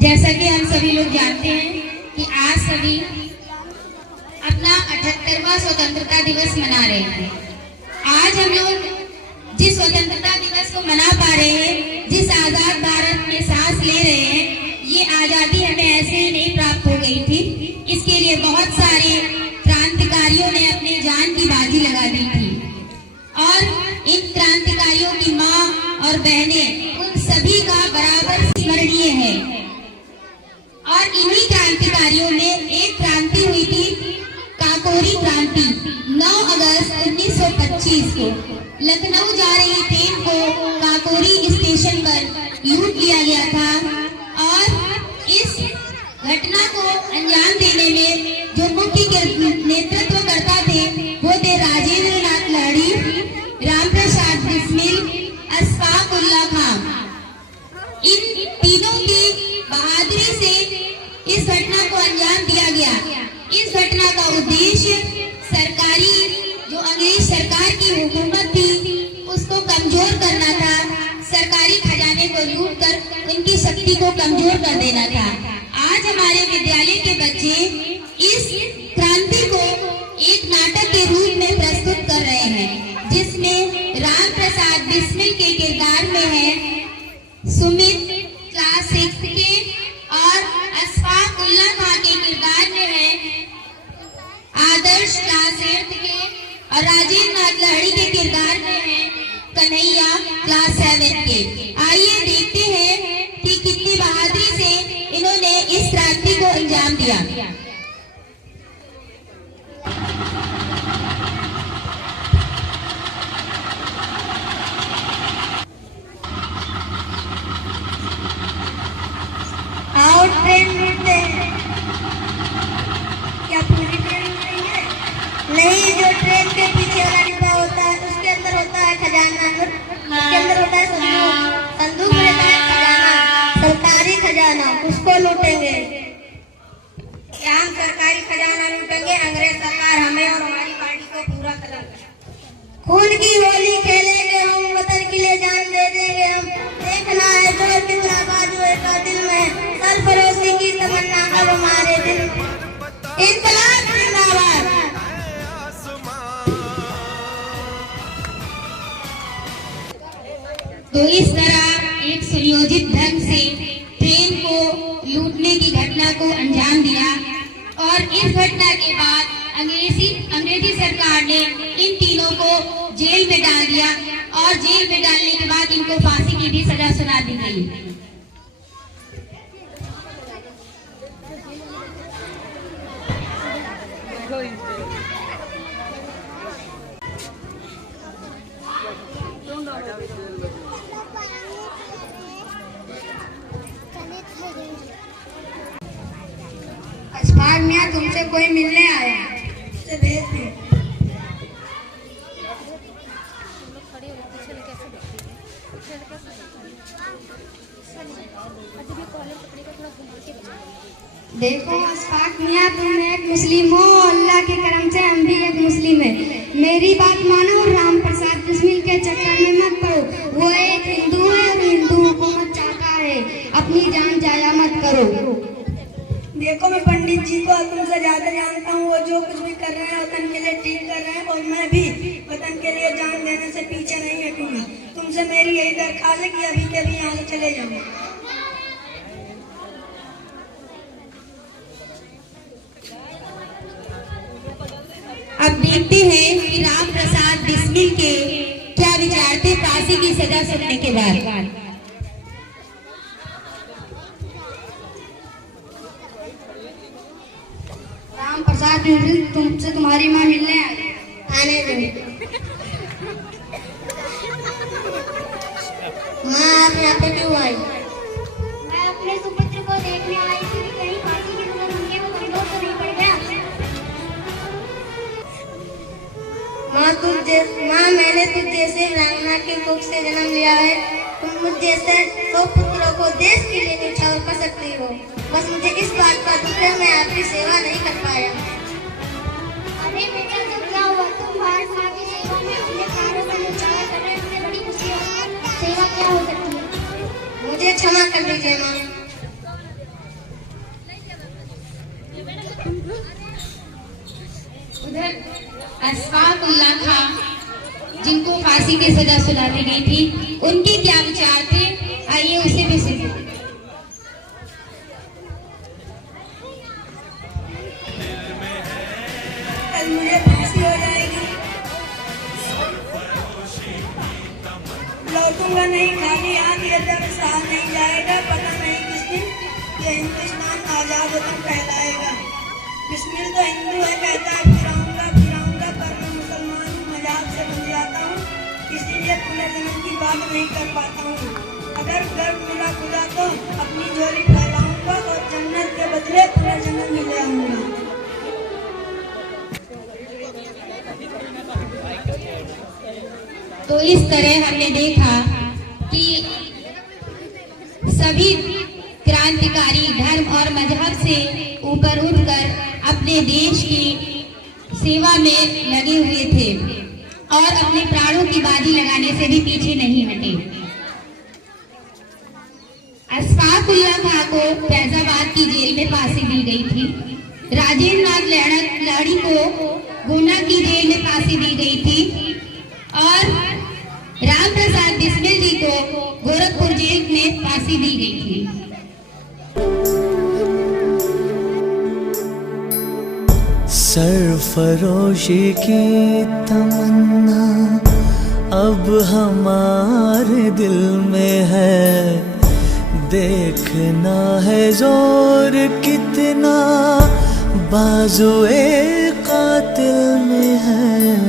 जैसा कि हम सभी लोग जानते हैं कि आज सभी अपना 78वां स्वतंत्रता दिवस मना रहे हैं। आज हम लोग जिस स्वतंत्रता दिवस को मना पा रहे हैं, जिस आजाद भारत में सांस ले रहे हैं, ये आजादी हमें ऐसे ही नहीं प्राप्त हो गई थी। इसके लिए बहुत सारे क्रांतिकारियों ने अपनी जान की बाजी लगा दी थी और इन क्रांतिकारियों की माँ और बहनें उन सभी का बराबर स्मरणीय है। और इन्हीं क्रांतिकारियों में एक क्रांति हुई थी, काकोरी क्रांति। 9 अगस्त 1925 को लखनऊ जा रही ट्रेन को काकोरी स्टेशन पर लूट लिया गया था और इस घटना को अंजाम देने में जो मुख्य नेतृत्व करता थे वो थे राजेंद्र नाथ लाहिड़ी, राम प्रसाद बिस्मिल, अशफाक उल्लाह खां। इन तीनों की बहादुरी से इस घटना को अंजाम दिया गया। इस घटना का उद्देश्य सरकारी जो अंग्रेज सरकार की हुकूमत थी उसको कमजोर करना था, सरकारी खजाने को लूट कर उनकी शक्ति को कमजोर कर देना था। आज हमारे विद्यालय के बच्चे इस क्रांति को एक नाटक के रूप में प्रस्तुत कर रहे हैं, जिसमें राम प्रसाद बिस्मिल के किरदार में है सुमित क्लास 6 के और अशफाक उल्लाह खां के किरदार में है आदर्श क्लास 8 के और राजेंद्र नाथ लाहिड़ी के किरदार में है कन्हैया क्लास 7 के। आइए देखते हैं कि कितनी बहादुरी से इन्होंने इस क्रांति को अंजाम दिया। आओ ट्रेन लूटते हैं। क्या पूरी ट्रेन लूटेंगे? नहीं, जो ट्रेन के पीछे वाला डिब्बा होता है उसके अंदर होता है खजाना, उसके अंदर होता है संदूक, संदूक में रहता है खजाना, सरकारी खजाना, उसको लूटेंगे। क्या हम सरकारी खजाना लूटेंगे? अंग्रेज सरकार हमें और हमारी पार्टी को पूरा खत्म कर। खून की होली खेलेंगे हम, वतन के लिए जान दे देंगे हम। देखना है जोर कितना बाजू का दिल में, सरफरोशी की तमन्ना अब हमारे दिल में। इंकलाब जिंदाबाद। तो इस तरह एक सुनियोजित ढंग से ट्रेन को लूटने की घटना को अंजाम दिया और इस घटना के बाद अंग्रेजी सरकार ने इन तीनों को जेल में डाल दिया और जेल में डालने के बाद इनको फांसी की भी सजा सुना दी गई। अशफाक मियां तुमसे कोई मिलने आया है, उसे भेज दो। देखो अशफाक मियां, तुम एक मुस्लिम हो, अल्लाह के करम से हम भी एक मुस्लिम है। मेरी बात मानो, राम प्रसाद बिस्मिल के चक्कर में मत पड़ो। वो एक हिंदू है और हिंदू हुकूमत चाहता है, अपनी जान जाया मत करो। देखो मैं पंडित जी को तुमसे ज्यादा जानता हूँ, वो जो कुछ भी कर रहे हैं वतन के लिए ठीक कर रहे हैं और मैं भी वतन के लिए जान देने से पीछे नहीं हटूंगा। तुमसे मेरी यही दरख्वास्त है कि अभी के अभी यहाँ से चले जाओ। अब देखते हैं कि राम प्रसाद बिस्मिल के क्या विचार थे फांसी की सजा सुनने के बाद। राम प्रसाद बिस्मिल, तुमसे तुम्हारी माँ मिलने आई। आने दो। माँ आप यहाँ पे क्यों आई? मैं अपने सुपुत्र को देखने आई थी कि कहीं फांसी की सजा सुनने को निर्दोष तो नहीं पड़ गया। माँ मैंने तुझ जैसे वीरांगना की कुख से जन्म लिया है। तुम मुझ जैसे 100 पुत्रों को देश के लिए न्यौछावर कर सकती हो। बस मुझे इस बात का दुख है, मैं आपकी सेवा नहीं कर पाया। अरे बेटा, जब क्या हुआ? तुम भारत माँ की सेवा में अपने प्राणों का न्यौछावर कर रहे हो, इससे बड़ी खुशी और सेवा क्या हो सकती है? मुझे क्षमा कर दीजिए माँ। अशफाक उल्लाह खां, जिनको फांसी की सजा सुना दी गई थी, उनके क्या विचार थे, आइए उसे भी सुनिए। कल मुझे फांसी हो जाएगी, लौटूंगा नहीं खाली हाथ, ये दर्द सहा नहीं जाएगा, पता नहीं किस दिन ये हिंदुस्तान आजाद वतन कहलाएगा। बिस्मिल तो हिंदू है, कहता है फिर आऊंगा, पर मैं मुसलमान हूँ, मजाक से बन जाता हूँ, इसीलिए पुनर्जन्म की बात नहीं कर पाता हूँ। अगर गर्व मिला खुदा तो अपनी झोली फैलाऊंगा और जन्नत के बदले पुनर्जन्म मिल जाऊंगा। तो इस तरह हमने देखा कि सभी क्रांतिकारी धर्म और मजहब से ऊपर उठकर अपने देश की सेवा में लगे हुए थे और अपने प्राणों की बाजी लगाने से भी पीछे नहीं हटे। अशफाक उल्लाह खां को फैजाबाद की जेल में फांसी दी गई थी। राजेंद्र नाथ लाड़ी को गुना की जेल में फांसी दी गई थी और राम प्रसाद बिस्मिल जी को गोरखपुर जेल में फांसी दी गई थी। सरफरोशी की तमन्ना अब हमारे दिल में है, देखना है जोर कितना बाजुए कातिल में है।